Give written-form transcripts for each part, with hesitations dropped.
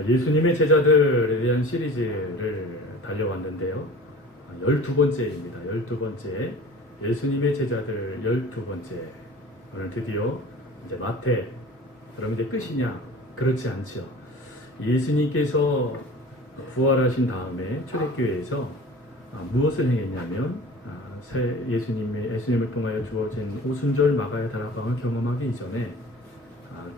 예수님의 제자들에 대한 시리즈를 달려왔는데요. 12번째입니다. 12번째. 예수님의 제자들 12번째. 오늘 드디어 이제 마태. 그럼 이제 끝이냐? 그렇지 않죠. 예수님께서 부활하신 다음에 초대교회에서 무엇을 행했냐면 예수님을 통하여 주어진 오순절 마가의 다락방을 경험하기 이전에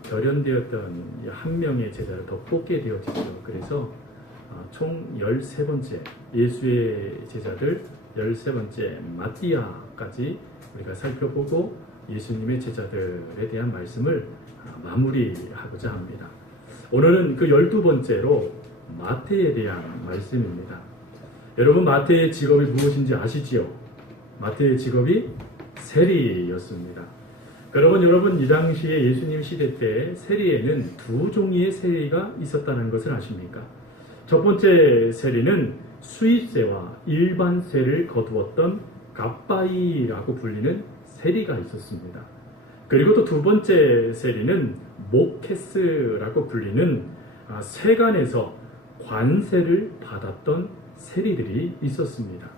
결연되었던 한 명의 제자를 더 뽑게 되어지죠. 그래서 총 13번째 예수의 제자들 13번째 마띠아까지 우리가 살펴보고 예수님의 제자들에 대한 말씀을 마무리하고자 합니다. 오늘은 그 12번째로 마태에 대한 말씀입니다. 여러분, 마태의 직업이 무엇인지 아시지요? 마태의 직업이 세리였습니다. 여러분 이 당시에 예수님 시대 때 세리에는 두 종류의 세리가 있었다는 것을 아십니까? 첫 번째 세리는 수입세와 일반세를 거두었던 갑바이라고 불리는 세리가 있었습니다. 그리고 또 두 번째 세리는 모케스라고 불리는 세간에서 관세를 받았던 세리들이 있었습니다.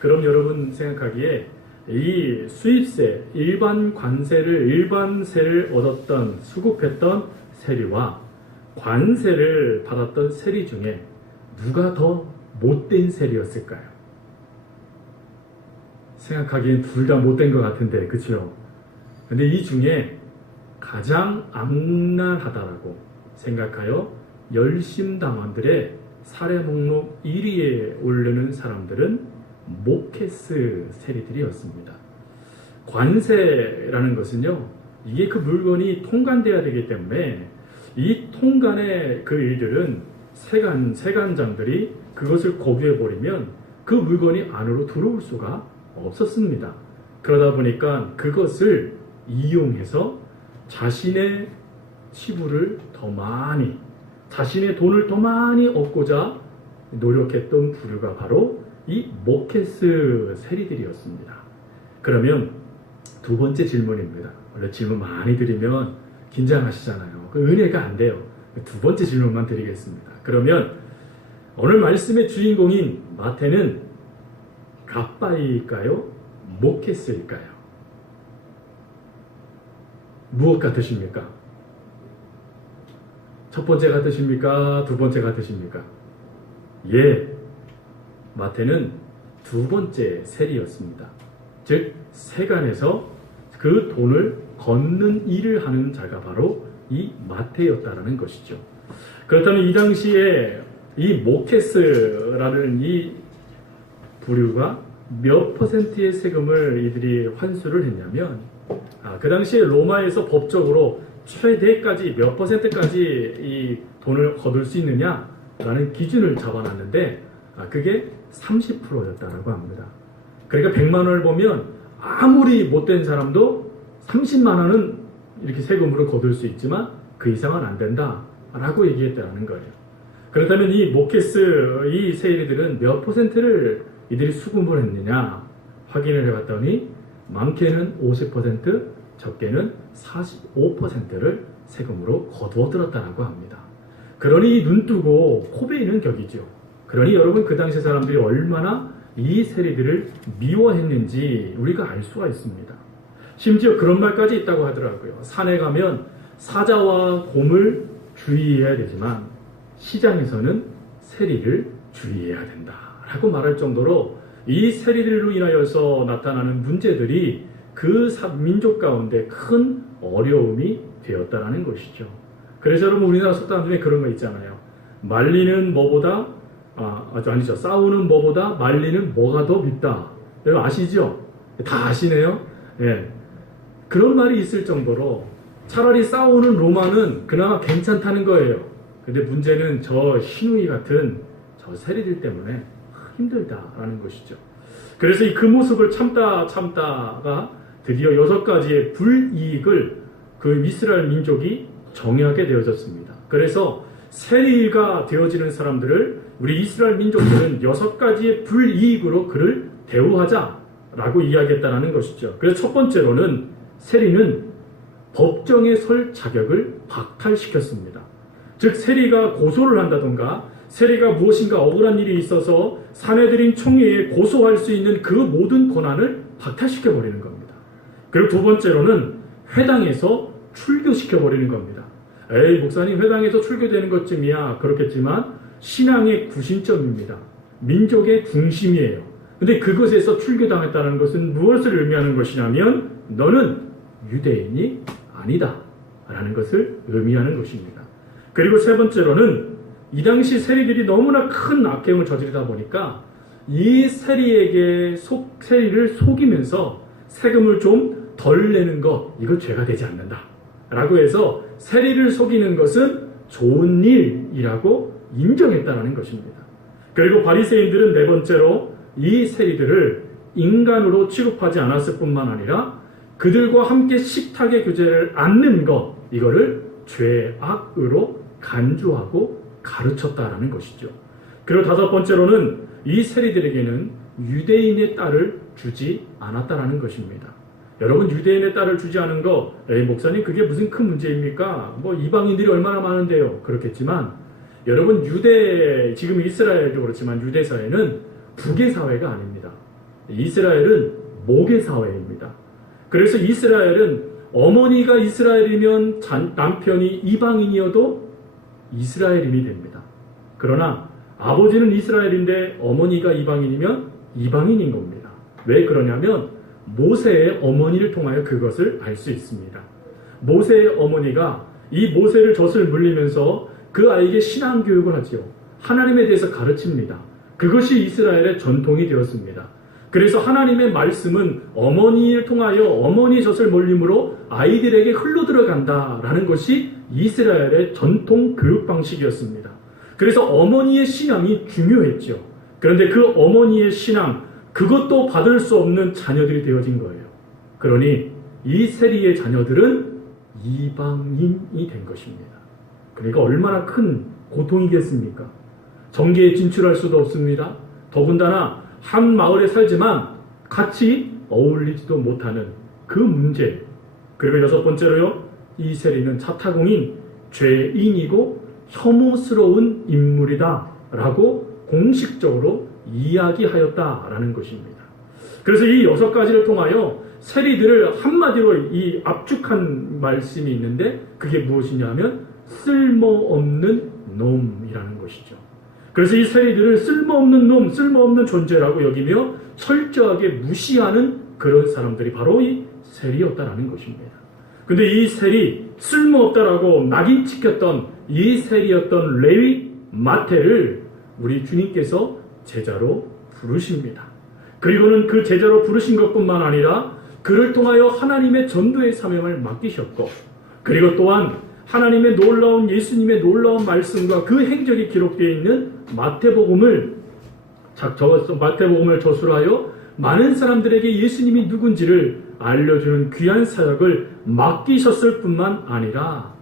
그럼 여러분 생각하기에 이 수입세, 일반세를 얻었던, 수급했던 세리와 관세를 받았던 세리 중에 누가 더 못된 세리였을까요? 생각하기엔 둘 다 못된 것 같은데, 그렇죠? 근데 이 중에 가장 악랄하다라고 생각하여 열심당원들의 사례 목록 1위에 오르는 사람들은 모케스 세리들이었습니다. 관세라는 것은요, 이게 그 물건이 통관돼야 되기 때문에 이 통관의 그 일들은 세관장들이 그것을 거부해버리면 그 물건이 안으로 들어올 수가 없었습니다. 그러다 보니까 그것을 이용해서 자신의 치부를 더 많이, 자신의 돈을 더 많이 얻고자 노력했던 부류가 바로 이 모케스 세리들이었습니다. 그러면 두 번째 질문입니다. 원래 질문 많이 드리면 긴장하시잖아요. 그 은혜가 안 돼요. 두 번째 질문만 드리겠습니다. 그러면 오늘 말씀의 주인공인 마태는 갑바이일까요? 모케스일까요? 무엇 같으십니까? 첫 번째 같으십니까? 두 번째 같으십니까? 예, 마태는 두 번째 세리였습니다. 즉 세간에서 그 돈을 걷는 일을 하는 자가 바로 이 마태였다라는 것이죠. 그렇다면 이 당시에 이 모케스라는 이 부류가 몇 퍼센트의 세금을 이들이 환수를 했냐면 그 당시에 로마에서 법적으로 최대까지 몇 퍼센트까지 이 돈을 거둘 수 있느냐라는 기준을 잡아놨는데 그게 30%였다라고 합니다. 그러니까 100만 원을 보면 아무리 못된 사람도 30만 원은 이렇게 세금으로 거둘 수 있지만 그 이상은 안 된다라고 얘기했다는 거예요. 그렇다면 이 모케스, 이 세리들은 몇 퍼센트를 이들이 수금을 했느냐 확인을 해봤더니 많게는 50%, 적게는 45%를 세금으로 거두어 들었다고 합니다. 그러니 눈뜨고 코베이는 격이죠. 그러니 여러분 그 당시 사람들이 얼마나 이 세리들을 미워했는지 우리가 알 수가 있습니다. 심지어 그런 말까지 있다고 하더라고요. 산에 가면 사자와 곰을 주의해야 되지만 시장에서는 세리를 주의해야 된다라고 말할 정도로 이 세리들로 인하여서 나타나는 문제들이 그 민족 가운데 큰 어려움이 되었다는 것이죠. 그래서 여러분 우리나라 속담 중에 그런 거 있잖아요. 말리는 뭐보다 싸우는 뭐보다 말리는 뭐가 더 밉다. 여러분 아시죠? 다 아시네요. 예. 그런 말이 있을 정도로 차라리 싸우는 로마는 그나마 괜찮다는 거예요. 근데 문제는 저 시누이 같은 저 세리들 때문에 힘들다라는 것이죠. 그래서 그 모습을 참다가 드디어 6가지의 불이익을 그 이스라엘 민족이 정의하게 되어졌습니다. 그래서 세리가 되어지는 사람들을 우리 이스라엘 민족들은 6가지의 불이익으로 그를 대우하자라고 이야기했다는 것이죠. 그래서 첫 번째로는 세리는 법정에 설 자격을 박탈시켰습니다. 즉 세리가 고소를 한다던가 세리가 무엇인가 억울한 일이 있어서 사내들인 총회에 고소할 수 있는 그 모든 권한을 박탈시켜버리는 겁니다. 그리고 두 번째로는 회당에서 출교시켜버리는 겁니다. 에이 목사님 회당에서 출교되는 것쯤이야 그렇겠지만 신앙의 구심점입니다. 민족의 중심이에요. 근데 그것에서 출교당했다는 것은 무엇을 의미하는 것이냐면 너는 유대인이 아니다 라는 것을 의미하는 것입니다. 그리고 세 번째로는 이 당시 세리들이 너무나 큰 악행을 저지르다 보니까 이 세리에게 세리를 속이면서 세금을 좀 덜 내는 것 이거 죄가 되지 않는다 라고 해서 세리를 속이는 것은 좋은 일이라고 인정했다는 것입니다. 그리고 바리새인들은 네 번째로 이 세리들을 인간으로 취급하지 않았을 뿐만 아니라 그들과 함께 식탁의 교제를 않는 것 이거를 죄악으로 간주하고 가르쳤다라는 것이죠. 그리고 다섯 번째로는 이 세리들에게는 유대인의 딸을 주지 않았다라는 것입니다. 여러분 유대인의 딸을 주지 않은 거 에이 목사님 그게 무슨 큰 문제입니까? 뭐 이방인들이 얼마나 많은데요. 그렇겠지만 여러분 지금 이스라엘도 그렇지만 유대사회는 북의 사회가 아닙니다. 이스라엘은 목의 사회입니다. 그래서 이스라엘은 어머니가 이스라엘이면 남편이 이방인이어도 이스라엘인이 됩니다. 그러나 아버지는 이스라엘인데 어머니가 이방인이면 이방인인 겁니다. 왜 그러냐면 모세의 어머니를 통하여 그것을 알 수 있습니다. 모세의 어머니가 이 모세를 젖을 물리면서 그 아이에게 신앙교육을 하지요. 하나님에 대해서 가르칩니다. 그것이 이스라엘의 전통이 되었습니다. 그래서 하나님의 말씀은 어머니를 통하여 어머니 젖을 물림으로 아이들에게 흘러들어간다라는 것이 이스라엘의 전통 교육 방식이었습니다. 그래서 어머니의 신앙이 중요했죠. 그런데 그 어머니의 신앙 그것도 받을 수 없는 자녀들이 되어진 거예요. 그러니 이 세리의 자녀들은 이방인이 된 것입니다. 그러니까 얼마나 큰 고통이겠습니까? 정계에 진출할 수도 없습니다. 더군다나 한 마을에 살지만 같이 어울리지도 못하는 그 문제. 그리고 여섯 번째로요. 이 세리는 자타공인 죄인이고 혐오스러운 인물이다 라고 공식적으로 이야기하였다라는 것입니다. 그래서 이 여섯 가지를 통하여 세리들을 한마디로 이 압축한 말씀이 있는데 그게 무엇이냐면 쓸모없는 놈이라는 것이죠. 그래서 이 세리들을 쓸모없는 놈, 쓸모없는 존재라고 여기며 철저하게 무시하는 그런 사람들이 바로 이 세리였다라는 것입니다. 근데 이 세리, 쓸모없다라고 낙인 찍혔던 이 세리였던 레위 마태를 우리 주님께서 제자로 부르십니다. 그리고는 그 제자로 부르신 것뿐만 아니라 그를 통하여 하나님의 전도의 사명을 맡기셨고 그리고 또한 하나님의 놀라운 예수님의 놀라운 말씀과 그 행적이 기록되어 있는 마태복음을 저술하여 많은 사람들에게 예수님이 누군지를 알려주는 귀한 사역을 맡기셨을 뿐만 아니라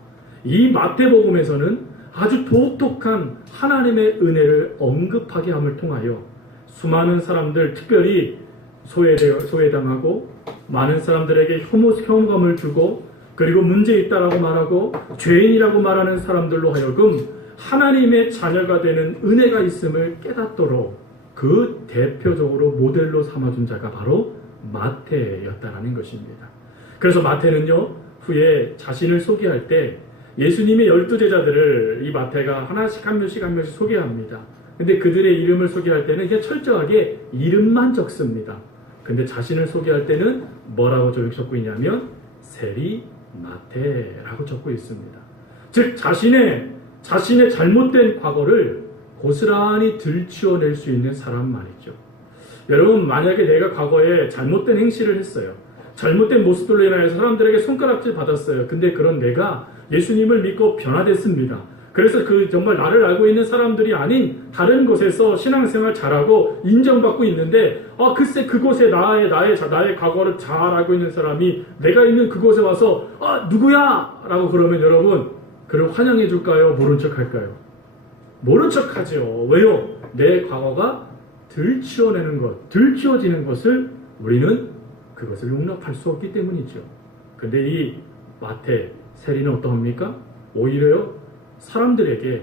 이 마태복음에서는 아주 독특한 하나님의 은혜를 언급하게 함을 통하여 수많은 사람들 특별히 소외당하고 많은 사람들에게 혐오감을 주고 그리고 문제 있다라고 말하고 죄인이라고 말하는 사람들로 하여금 하나님의 자녀가 되는 은혜가 있음을 깨닫도록 그 대표적으로 모델로 삼아준 자가 바로 마태였다라는 것입니다. 그래서 마태는요 후에 자신을 소개할 때 예수님의 12제자들을 이 마태가 하나씩 한 명씩 소개합니다. 근데 그들의 이름을 소개할 때는 그냥 철저하게 이름만 적습니다. 근데 자신을 소개할 때는 뭐라고 적고 있냐면 세리 마태라고 적고 있습니다. 즉 자신의 잘못된 과거를 고스란히 들추어낼 수 있는 사람 말이죠. 여러분 만약에 내가 과거에 잘못된 행실을 했어요. 잘못된 모습들로 인하여서 사람들에게 손가락질 받았어요. 근데 그런 내가 예수님을 믿고 변화됐습니다. 그래서 그 정말 나를 알고 있는 사람들이 아닌 다른 곳에서 신앙생활 잘하고 인정받고 있는데 글쎄 그곳에 나의 과거를 잘 알고 있는 사람이 내가 있는 그곳에 와서 누구야? 라고 그러면 여러분 그를 환영해 줄까요? 모른 척 할까요? 모른 척 하죠. 왜요? 내 과거가 들추어지는 것을 우리는 그것을 용납할 수 없기 때문이죠. 근데 이 마태 세리는 어떠합니까? 오히려요 사람들에게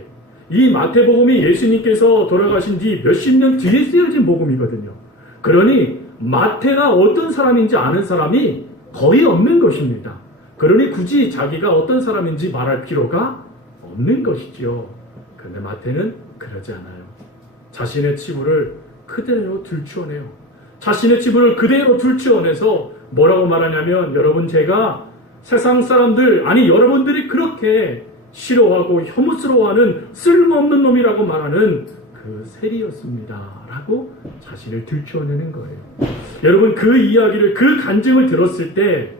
이 마태복음이 예수님께서 돌아가신 뒤 몇십 년 뒤에 쓰여진 복음이거든요. 그러니 마태가 어떤 사람인지 아는 사람이 거의 없는 것입니다. 그러니 굳이 자기가 어떤 사람인지 말할 필요가 없는 것이지요. 그런데 마태는 그러지 않아요. 자신의 치부를 그대로 들추어내요. 자신의 치부를 그대로 들추어내서 뭐라고 말하냐면, 여러분, 제가 세상 사람들, 아니 여러분들이 그렇게 싫어하고 혐오스러워하는 쓸모없는 놈이라고 말하는 그 세리였습니다 라고 자신을 들추어내는 거예요. 여러분, 그 이야기를, 그 간증을 들었을 때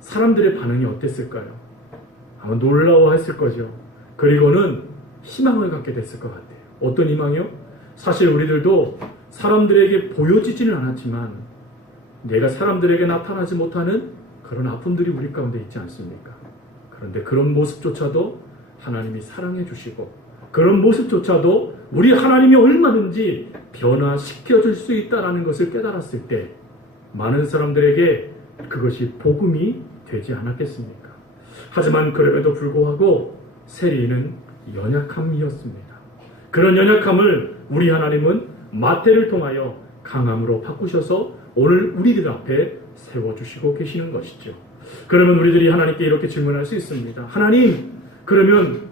사람들의 반응이 어땠을까요? 아마 놀라워했을 거죠. 그리고는 희망을 갖게 됐을 것 같아요. 어떤 희망이요? 사실 우리들도 사람들에게 보여지지는 않았지만 내가 사람들에게 나타나지 못하는 그런 아픔들이 우리 가운데 있지 않습니까? 그런데 그런 모습조차도 하나님이 사랑해 주시고, 그런 모습조차도 우리 하나님이 얼마든지 변화시켜 줄 수 있다는 것을 깨달았을 때 많은 사람들에게 그것이 복음이 되지 않았겠습니까? 하지만 그럼에도 불구하고 세리는 연약함이었습니다. 그런 연약함을 우리 하나님은 마태를 통하여 강함으로 바꾸셔서 오늘 우리들 앞에 세워주시고 계시는 것이죠. 그러면 우리들이 하나님께 이렇게 질문할 수 있습니다. 하나님, 그러면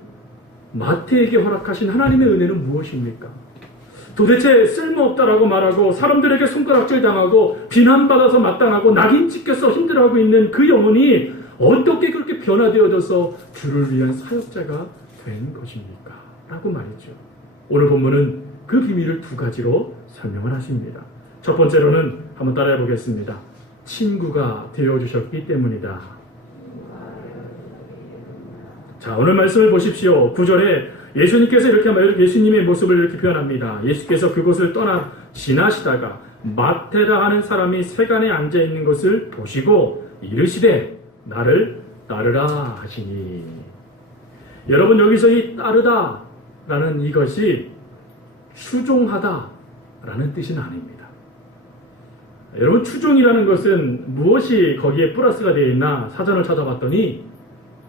마태에게 허락하신 하나님의 은혜는 무엇입니까? 도대체 쓸모없다라고 말하고 사람들에게 손가락질 당하고 비난받아서 마땅하고 낙인 찍혀서 힘들어하고 있는 그 영혼이 어떻게 그렇게 변화되어져서 주를 위한 사역자가 된 것입니까? 라고 말이죠. 오늘 본문은 그 비밀을 두 가지로 설명을 하십니다. 첫 번째로는 한번 따라해 보겠습니다. 친구가 되어주셨기 때문이다. 자, 오늘 말씀을 보십시오. 9절에 예수님께서 예수님의 모습을 이렇게 표현합니다. 예수께서 그곳을 떠나 지나시다가 마태라 하는 사람이 세간에 앉아있는 것을 보시고 이르시되 나를 따르라 하시니. 여러분, 여기서 이 따르다 라는 이것이 추종하다 라는 뜻은 아닙니다. 여러분, 추종이라는 것은 무엇이 거기에 플러스가 되어 있나 사전을 찾아봤더니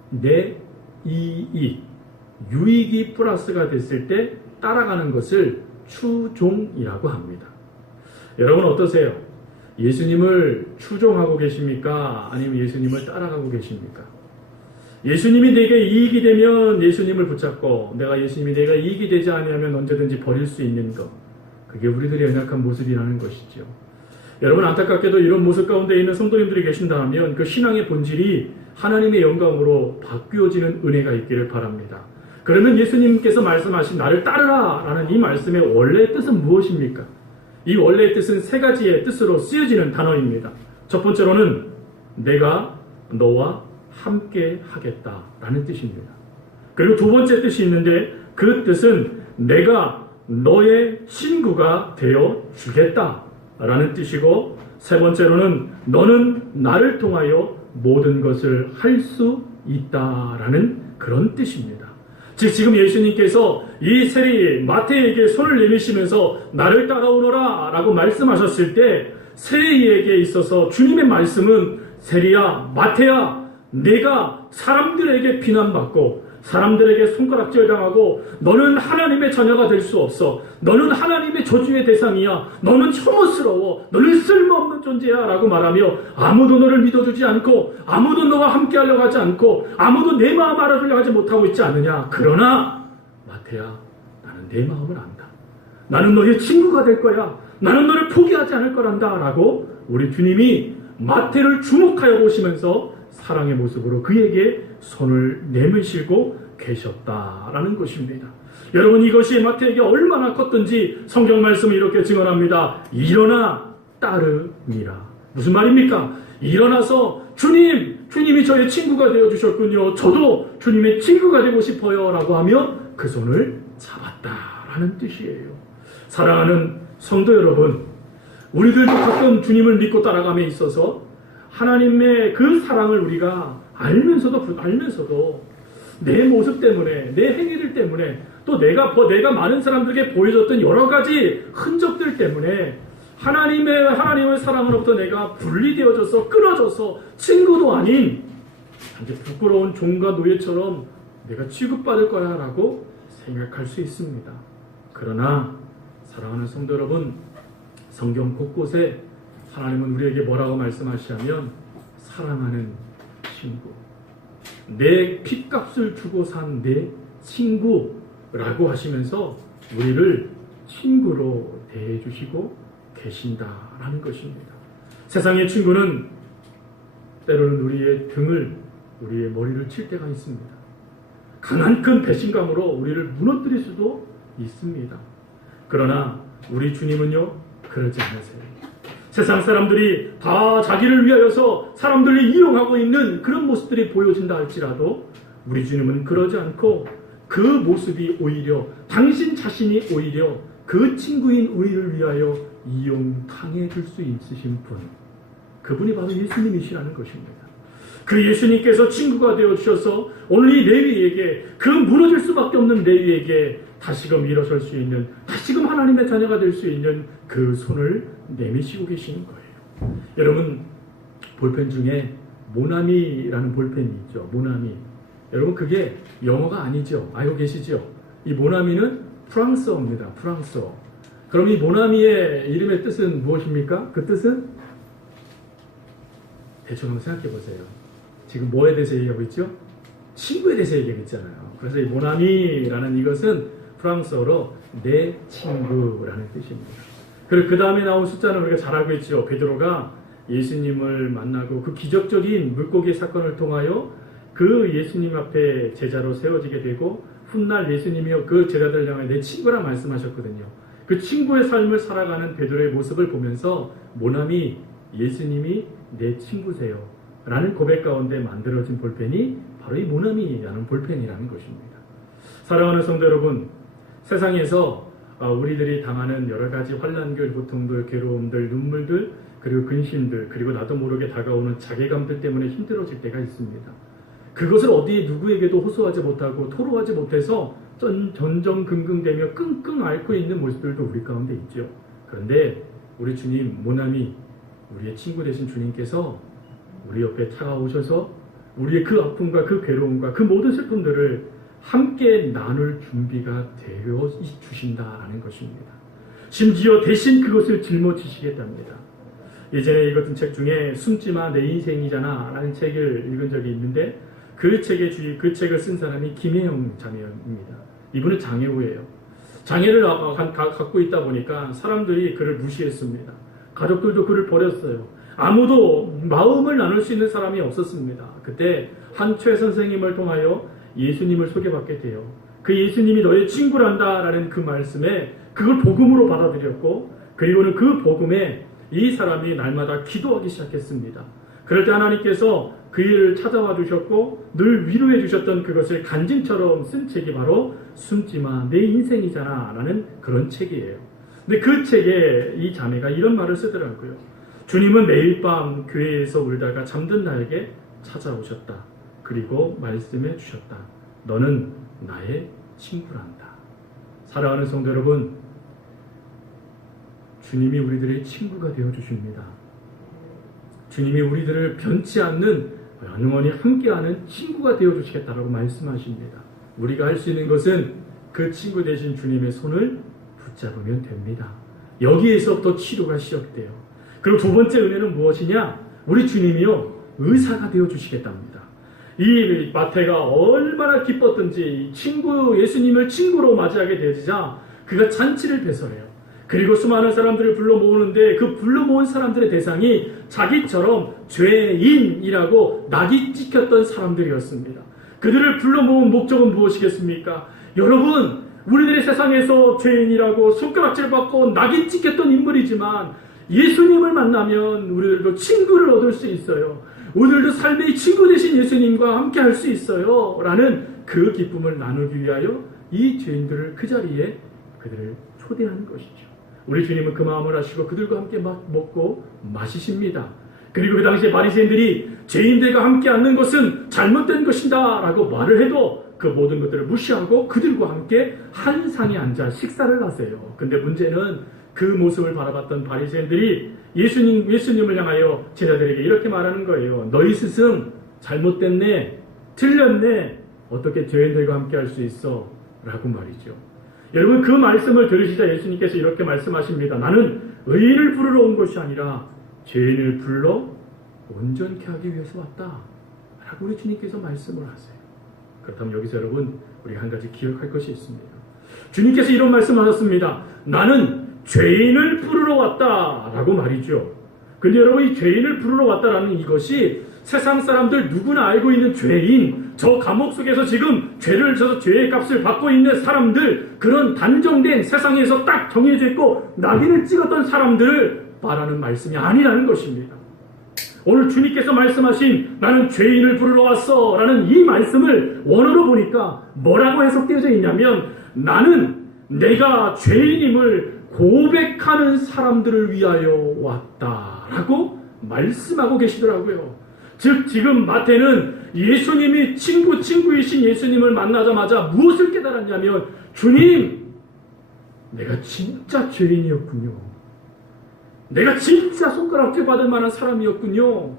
내 이익, 유익이 플러스가 됐을 때 따라가는 것을 추종이라고 합니다. 여러분 어떠세요? 예수님을 추종하고 계십니까? 아니면 예수님을 따라가고 계십니까? 예수님이 내게 이익이 되면 예수님을 붙잡고 예수님이 내가 이익이 되지 않으면 언제든지 버릴 수 있는 것, 그게 우리들의 연약한 모습이라는 것이죠. 여러분, 안타깝게도 이런 모습 가운데 있는 성도님들이 계신다면 그 신앙의 본질이 하나님의 영광으로 바뀌어지는 은혜가 있기를 바랍니다. 그러면 예수님께서 말씀하신 나를 따르라 라는 이 말씀의 원래의 뜻은 무엇입니까? 이 원래의 뜻은 세 가지의 뜻으로 쓰여지는 단어입니다. 첫 번째로는 내가 너와 함께 하겠다라는 뜻입니다. 그리고 두 번째 뜻이 있는데 그 뜻은 내가 너의 친구가 되어 주겠다라는 뜻이고, 세 번째로는 너는 나를 통하여 모든 것을 할 수 있다라는 그런 뜻입니다. 즉, 지금 예수님께서 이 세리 마태에게 손을 내미시면서 나를 따라오너라 라고 말씀하셨을 때 세리에게 있어서 주님의 말씀은 세리야, 마태야, 내가 사람들에게 비난받고 사람들에게 손가락질 당하고 너는 하나님의 자녀가 될 수 없어, 너는 하나님의 저주의 대상이야, 너는 혐오스러워, 너는 쓸모없는 존재야 라고 말하며 아무도 너를 믿어주지 않고 아무도 너와 함께 하려고 하지 않고 아무도 내 마음 알아주려고 하지 못하고 있지 않느냐. 그러나 마태야, 나는 내 마음을 안다. 나는 너의 친구가 될 거야. 나는 너를 포기하지 않을 거란다 라고 우리 주님이 마태를 주목하여 보시면서 사랑의 모습으로 그에게 손을 내미시고 계셨다라는 것입니다. 여러분, 이것이 마태에게 얼마나 컸던지 성경 말씀이 이렇게 증언합니다. 일어나 따르니라. 무슨 말입니까? 일어나서 주님이 저의 친구가 되어주셨군요. 저도 주님의 친구가 되고 싶어요 라고 하며 그 손을 잡았다라는 뜻이에요. 사랑하는 성도 여러분, 우리들도 가끔 주님을 믿고 따라감에 있어서 하나님의 그 사랑을 우리가 알면서도 내 모습 때문에, 내 행위들 때문에, 또 내가 많은 사람들에게 보여줬던 여러 가지 흔적들 때문에 하나님의 사랑으로부터 내가 분리되어져서 끊어져서 친구도 아닌 단지 부끄러운 종과 노예처럼 내가 취급받을 거야 라고 생각할 수 있습니다. 그러나 사랑하는 성도 여러분, 성경 곳곳에 하나님은 우리에게 뭐라고 말씀하시냐면 사랑하는 친구, 내 핏값을 주고 산 내 친구라고 하시면서 우리를 친구로 대해주시고 계신다라는 것입니다. 세상의 친구는 때로는 우리의 등을, 우리의 머리를 칠 때가 있습니다. 강한 큰 배신감으로 우리를 무너뜨릴 수도 있습니다. 그러나 우리 주님은요, 그러지 않으세요. 세상 사람들이 다 자기를 위하여서 사람들을 이용하고 있는 그런 모습들이 보여진다 할지라도 우리 주님은 그러지 않고 그 모습이 오히려 당신 자신이 오히려 그 친구인 우리를 위하여 이용당해 줄 수 있으신 분, 그분이 바로 예수님이시라는 것입니다. 그 예수님께서 친구가 되어주셔서 오늘 이 레위에게, 그 무너질 수밖에 없는 레위에게 다시금 일어설 수 있는, 다시금 하나님의 자녀가 될 수 있는 그 손을 내미시고 계시는 거예요. 여러분, 볼펜 중에 모나미라는 볼펜이 있죠. 모나미. 여러분, 그게 영어가 아니죠. 알고 계시죠? 이 모나미는 프랑스어입니다. 프랑스어. 그럼 이 모나미의 이름의 뜻은 무엇입니까? 그 뜻은 대충 한번 생각해 보세요. 지금 뭐에 대해서 얘기하고 있죠? 친구에 대해서 얘기하고 있잖아요. 그래서 이 모나미라는 이것은 프랑스어로 내 친구라는 뜻입니다. 그리고 그 다음에 나온 숫자는 우리가 잘 알고 있죠. 베드로가 예수님을 만나고 그 기적적인 물고기 사건을 통하여 그 예수님 앞에 제자로 세워지게 되고 훗날 예수님이요 그 제자들을 향해 내 친구라 말씀하셨거든요. 그 친구의 삶을 살아가는 베드로의 모습을 보면서 모나미, 예수님이 내 친구세요 라는 고백 가운데 만들어진 볼펜이 바로 이 모나미라는 볼펜이라는 것입니다. 사랑하는 성도 여러분, 세상에서 우리들이 당하는 여러 가지 환난들, 고통들, 괴로움들, 눈물들, 그리고 근심들, 그리고 나도 모르게 다가오는 자괴감들 때문에 힘들어질 때가 있습니다. 그것을 어디 누구에게도 호소하지 못하고 토로하지 못해서 전전긍긍대며 끙끙 앓고 있는 모습들도 우리 가운데 있죠. 그런데 우리 주님, 모나미, 우리의 친구 되신 주님께서 우리 옆에 다가오셔서 우리의 그 아픔과 그 괴로움과 그 모든 슬픔들을 함께 나눌 준비가 되어 주신다라는 것입니다. 심지어 대신 그것을 짊어지시겠답니다. 예전에 읽었던 책 중에 숨지마 내 인생이잖아 라는 책을 읽은 적이 있는데 그 책을 쓴 사람이 김혜영 자매입니다. 이분은 장애우예요. 장애를 갖고 있다 보니까 사람들이 그를 무시했습니다. 가족들도 그를 버렸어요. 아무도 마음을 나눌 수 있는 사람이 없었습니다. 그때 한 최 선생님을 통하여 예수님을 소개받게 돼요. 그 예수님이 너의 친구란다 라는 그 말씀에 그걸 복음으로 받아들였고, 그리고는 그 복음에 이 사람이 날마다 기도하기 시작했습니다. 그럴 때 하나님께서 그 일을 찾아와 주셨고 늘 위로해 주셨던 그것을 간증처럼 쓴 책이 바로 숨지마 내 인생이잖아 라는 그런 책이에요. 근데 그 책에 이 자매가 이런 말을 쓰더라고요. 주님은 매일 밤 교회에서 울다가 잠든 나에게 찾아오셨다. 그리고 말씀해 주셨다. 너는 나의 친구란다. 사랑하는 성도 여러분, 주님이 우리들의 친구가 되어 주십니다. 주님이 우리들을 변치 않는 영원히 함께하는 친구가 되어 주시겠다라고 말씀하십니다. 우리가 할 수 있는 것은 그 친구 되신 주님의 손을 붙잡으면 됩니다. 여기에서부터 치료가 시작돼요. 그리고 두 번째 은혜는 무엇이냐? 우리 주님이요 의사가 되어 주시겠답니다. 이 마태가 얼마나 기뻤던지 예수님을 친구로 맞이하게 되자 그가 잔치를 배설해요. 그리고 수많은 사람들을 불러 모으는데 그 불러 모은 사람들의 대상이 자기처럼 죄인이라고 낙이 찍혔던 사람들이었습니다. 그들을 불러 모은 목적은 무엇이겠습니까? 여러분, 우리들의 세상에서 죄인이라고 손가락질 받고 낙이 찍혔던 인물이지만 예수님을 만나면 우리들도 친구를 얻을 수 있어요. 오늘도 삶의 친구 되신 예수님과 함께 할 수 있어요 라는 그 기쁨을 나누기 위하여 이 죄인들을 그 자리에 그들을 초대하는 것이죠. 우리 주님은 그 마음을 아시고 그들과 함께 먹고 마시십니다. 그리고 그 당시에 바리새인들이 죄인들과 함께 앉는 것은 잘못된 것이다 라고 말을 해도 그 모든 것들을 무시하고 그들과 함께 한 상에 앉아 식사를 하세요. 근데 문제는 그 모습을 바라봤던 바리새인들이 예수님을 향하여 제자들에게 이렇게 말하는 거예요. 너희 스승 잘못됐네, 틀렸네, 어떻게 죄인들과 함께 할 수 있어? 라고 말이죠. 여러분, 그 말씀을 들으시자 예수님께서 이렇게 말씀하십니다. 나는 의인을 부르러 온 것이 아니라 죄인을 불러 온전케 하기 위해서 왔다. 라고 우리 주님께서 말씀을 하세요. 그렇다면 여기서 여러분, 우리가 한 가지 기억할 것이 있습니다. 주님께서 이런 말씀을 하셨습니다. 나는 죄인을 부르러 왔다. 라고 말이죠. 근데 여러분, 이 죄인을 부르러 왔다라는 이것이 세상 사람들 누구나 알고 있는 죄인, 저 감옥 속에서 지금 죄를 져서 죄의 값을 받고 있는 사람들, 그런 단정된 세상에서 딱 정해져 있고 낙인을 찍었던 사람들을 말하는 말씀이 아니라는 것입니다. 오늘 주님께서 말씀하신 나는 죄인을 부르러 왔어 라는 이 말씀을 원어로 보니까 뭐라고 해석되어져 있냐면, 나는 내가 죄인임을 고백하는 사람들을 위하여 왔다라고 말씀하고 계시더라고요. 즉 지금 마태는 예수님이 친구이신 예수님을 만나자마자 무엇을 깨달았냐면, 주님, 내가 진짜 죄인이었군요. 내가 진짜 손가락질 받을 만한 사람이었군요.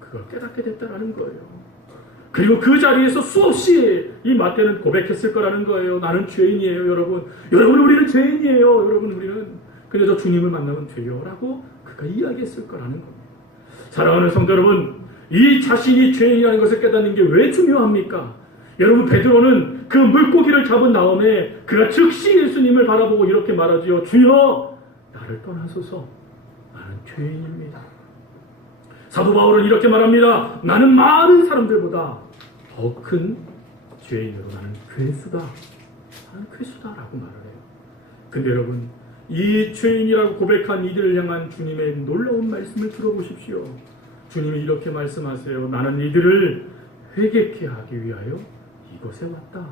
그걸 깨닫게 됐다라는 거예요. 그리고 그 자리에서 수없이 이 마태는 고백했을 거라는 거예요. 나는 죄인이에요, 여러분. 여러분, 우리는 죄인이에요. 여러분, 우리는 그래도 주님을 만나면 돼요. 라고 그가 이야기했을 거라는 겁니다. 사랑하는 성도 여러분, 이 자신이 죄인이라는 것을 깨닫는 게 왜 중요합니까? 여러분, 베드로는 그 물고기를 잡은 다음에 그가 즉시 예수님을 바라보고 이렇게 말하지요. 주여, 나를 떠나소서. 나는 죄인입니다. 사도 바울은 이렇게 말합니다. 나는 많은 사람들보다 더 큰 죄인으로 나는 괴수다. 나는 괴수다라고 말을 해요. 근데 여러분, 이 죄인이라고 고백한 이들을 향한 주님의 놀라운 말씀을 들어보십시오. 주님이 이렇게 말씀하세요. 나는 이들을 회개케 하기 위하여 이곳에 왔다.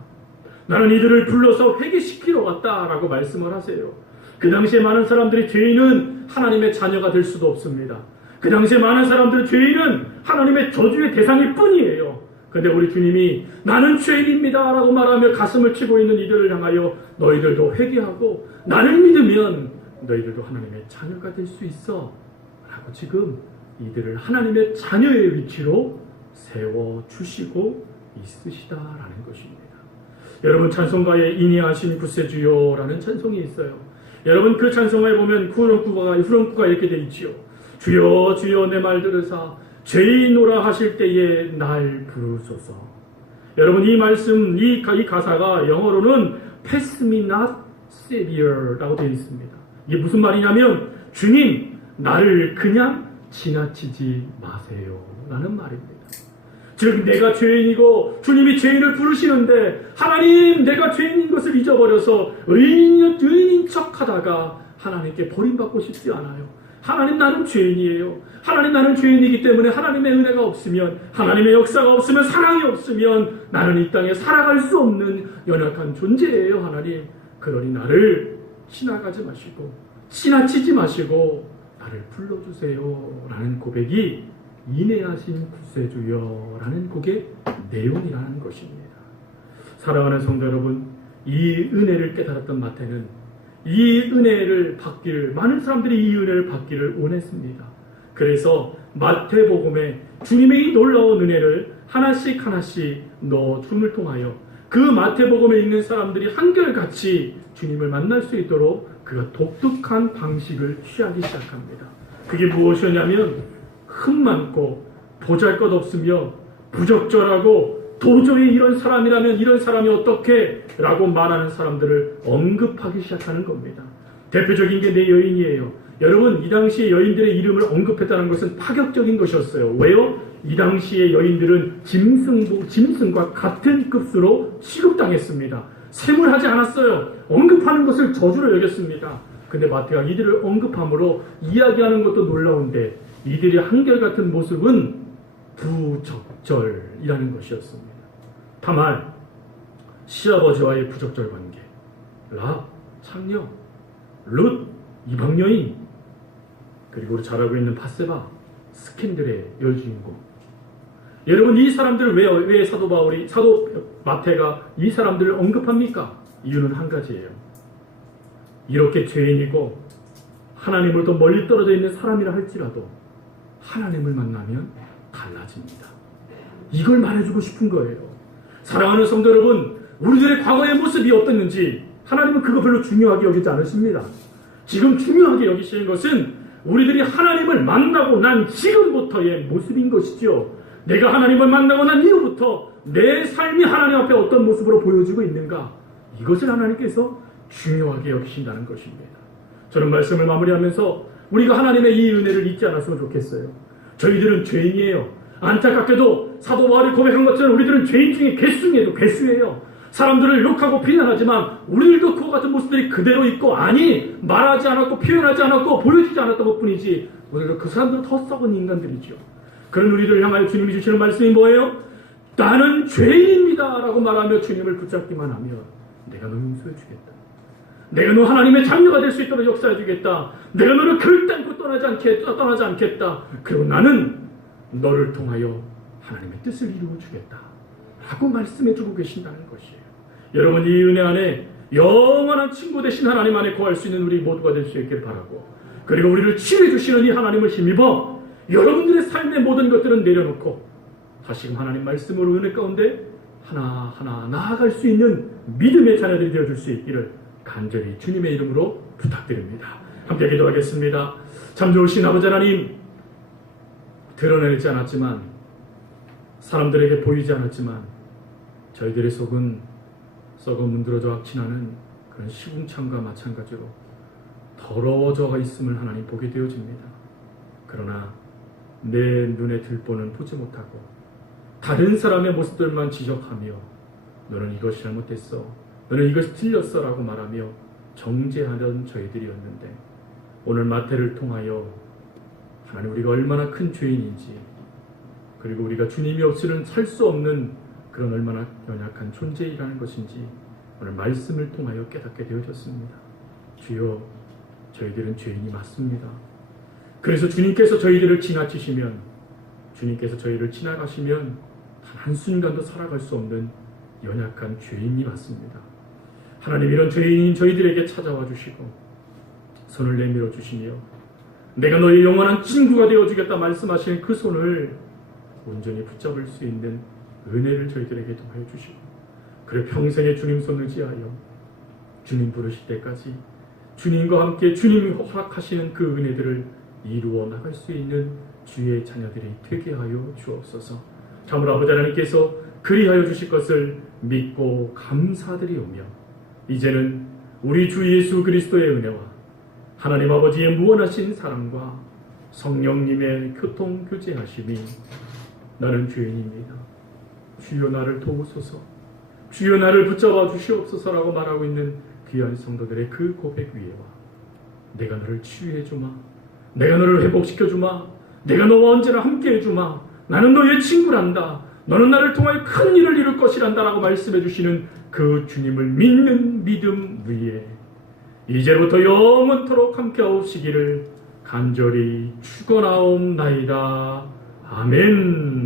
나는 이들을 불러서 회개시키러 왔다라고 말씀을 하세요. 그 당시에 많은 사람들이 죄인은 하나님의 자녀가 될 수도 없습니다. 그 당시에 많은 사람들은 죄인은 하나님의 저주의 대상일 뿐이에요. 그런데 우리 주님이 나는 죄인입니다 라고 말하며 가슴을 치고 있는 이들을 향하여 너희들도 회개하고 나를 믿으면 너희들도 하나님의 자녀가 될 수 있어 라고 지금 이들을 하나님의 자녀의 위치로 세워주시고 있으시다라는 것입니다. 여러분, 찬송가에 인이하신 구세주여라는 찬송이 있어요. 여러분, 그 찬송가에 보면 후렴구가 이렇게 되어 있지요. 주여 주여 내 말 들으사 죄인오라 하실 때에 날 부르소서. 여러분, 이 말씀, 이 가사가 영어로는 Pass me not Savior 라고 되어 있습니다. 이게 무슨 말이냐면, 주님, 나를 그냥 지나치지 마세요 라는 말입니다. 즉 내가 죄인이고 주님이 죄인을 부르시는데, 하나님, 내가 죄인인 것을 잊어버려서 의인인 척하다가 하나님께 버림받고 싶지 않아요. 하나님, 나는 죄인이에요. 하나님, 나는 죄인이기 때문에 하나님의 은혜가 없으면, 하나님의 역사가 없으면, 사랑이 없으면 나는 이 땅에 살아갈 수 없는 연약한 존재예요. 하나님, 그러니 나를 지나가지 마시고 지나치지 마시고 나를 불러주세요 라는 고백이 인내하신 구세주여 라는 곡의 내용이라는 것입니다. 사랑하는 성도 여러분, 이 은혜를 깨달았던 마태는 이 은혜를 받기를, 많은 사람들이 이 은혜를 받기를 원했습니다. 그래서 마태복음에 주님의 이 놀라운 은혜를 하나씩 넣어줌을 통하여 그 마태복음에 있는 사람들이 한결같이 주님을 만날 수 있도록 그가 독특한 방식을 취하기 시작합니다. 그게 무엇이냐면, 흠 많고 보잘것없으며 부적절하고 도저히 이런 사람이라면 이런 사람이 어떻게 라고 말하는 사람들을 언급하기 시작하는 겁니다. 대표적인 게 내 여인이에요. 여러분, 이 당시에 여인들의 이름을 언급했다는 것은 파격적인 것이었어요. 왜요? 이 당시의 여인들은 짐승과 같은 급수로 취급당했습니다. 샘물하지 않았어요. 언급하는 것을 저주로 여겼습니다. 근데 마태가 이들을 언급함으로 이야기하는 것도 놀라운데, 이들의 한결같은 모습은 부적절이라는 것이었습니다. 다만 시아버지와의 부적절 관계, 랍, 창녀, 룻, 이방여인, 그리고 우리 잘 알고 있는 바세바, 스캔들의 여주인공. 여러분, 이 사람들을 왜 사도 마태가 이 사람들을 언급합니까? 이유는 한 가지예요. 이렇게 죄인이고 하나님으로부터 멀리 떨어져 있는 사람이라 할지라도 하나님을 만나면 달라집니다. 이걸 말해주고 싶은 거예요. 사랑하는 성도 여러분, 우리들의 과거의 모습이 어땠는지 하나님은 그거 별로 중요하게 여기지 않으십니다. 지금 중요하게 여기시는 것은 우리들이 하나님을 만나고 난 지금부터의 모습인 것이죠. 내가 하나님을 만나고 난 이후부터 내 삶이 하나님 앞에 어떤 모습으로 보여지고 있는가, 이것을 하나님께서 중요하게 여기신다는 것입니다. 저는 말씀을 마무리하면서 우리가 하나님의 이 은혜를 잊지 않았으면 좋겠어요. 저희들은 죄인이에요. 안타깝게도 사도 바울이 고백한 것처럼 우리들은 죄인 중에 괴수 중에도 괴수예요. 사람들을 욕하고 비난하지만 우리들도 그와 같은 모습들이 그대로 있고, 아니 말하지 않았고 표현하지 않았고 보여주지 않았던 것뿐이지 우리도 그 사람들은 더 썩은 인간들이죠. 그런 우리들을 향하여 주님이 주시는 말씀이 뭐예요? 나는 죄인입니다 라고 말하며 주님을 붙잡기만 하면 내가 너 용서해 주겠다. 내가 너 하나님의 자녀가 될 수 있도록 역사해 주겠다. 내가 너를 결단코 떠나지 않겠다. 그리고 나는 너를 통하여 하나님의 뜻을 이루어 주겠다 라고 말씀해 주고 계신다는 것이에요. 여러분, 이 은혜 안에 영원한 친구 되신 하나님 안에 거할 수 있는 우리 모두가 될 수 있길 바라고, 그리고 우리를 치유해 주시는 이 하나님을 힘입어 여러분들의 삶의 모든 것들은 내려놓고 다시금 하나님 말씀으로 은혜 가운데 하나하나 나아갈 수 있는 믿음의 자녀들이 되어줄 수 있기를 간절히 주님의 이름으로 부탁드립니다. 함께 기도하겠습니다. 참 좋으신 아버지 하나님, 드러내지 않았지만, 사람들에게 보이지 않았지만 저희들의 속은 썩어 문드러져 악취나는 그런 시궁창과 마찬가지로 더러워져 있음을 하나님 보게 되어집니다. 그러나 내 눈에 들보는 보지 못하고 다른 사람의 모습들만 지적하며 너는 이것이 잘못됐어, 너는 이것이 틀렸어 라고 말하며 정죄하던 저희들이었는데, 오늘 마태를 통하여 하나님 우리가 얼마나 큰 죄인인지, 그리고 우리가 주님이 없이는 살 수 없는 그런 얼마나 연약한 존재이라는 것인지 오늘 말씀을 통하여 깨닫게 되어졌습니다. 주여, 저희들은 죄인이 맞습니다. 그래서 주님께서 저희들을 지나치시면, 주님께서 저희를 지나가시면 단 한순간도 살아갈 수 없는 연약한 죄인이 맞습니다. 하나님, 이런 죄인인 저희들에게 찾아와 주시고 손을 내밀어 주시며 내가 너의 영원한 친구가 되어주겠다 말씀하시는 그 손을 온전히 붙잡을 수 있는 은혜를 저희들에게 더해 주시고, 그래 평생의 주님 손 의지하여 주님 부르실 때까지 주님과 함께 주님이 허락하시는 그 은혜들을 이루어 나갈 수 있는 주의 자녀들이 되게 하여 주옵소서. 참으로 아버지 하나님께서 그리하여 주실 것을 믿고 감사드리오며, 이제는 우리 주 예수 그리스도의 은혜와 하나님 아버지의 무한하신 사랑과 성령님의 교통 교제하심이, 나는 죄인입니다, 주여 나를 도우소서, 주여 나를 붙잡아 주시옵소서라고 말하고 있는 귀한 성도들의 그 고백 위에와 내가 너를 치유해 주마, 내가 너를 회복시켜 주마, 내가 너와 언제나 함께 해주마, 나는 너의 친구란다, 너는 나를 통하여 큰 일을 이룰 것이란다 라고 말씀해 주시는 그 주님을 믿는 믿음 위에 이제부터 영원토록 함께 하옵시기를 간절히 축원하옵나이다. 아멘.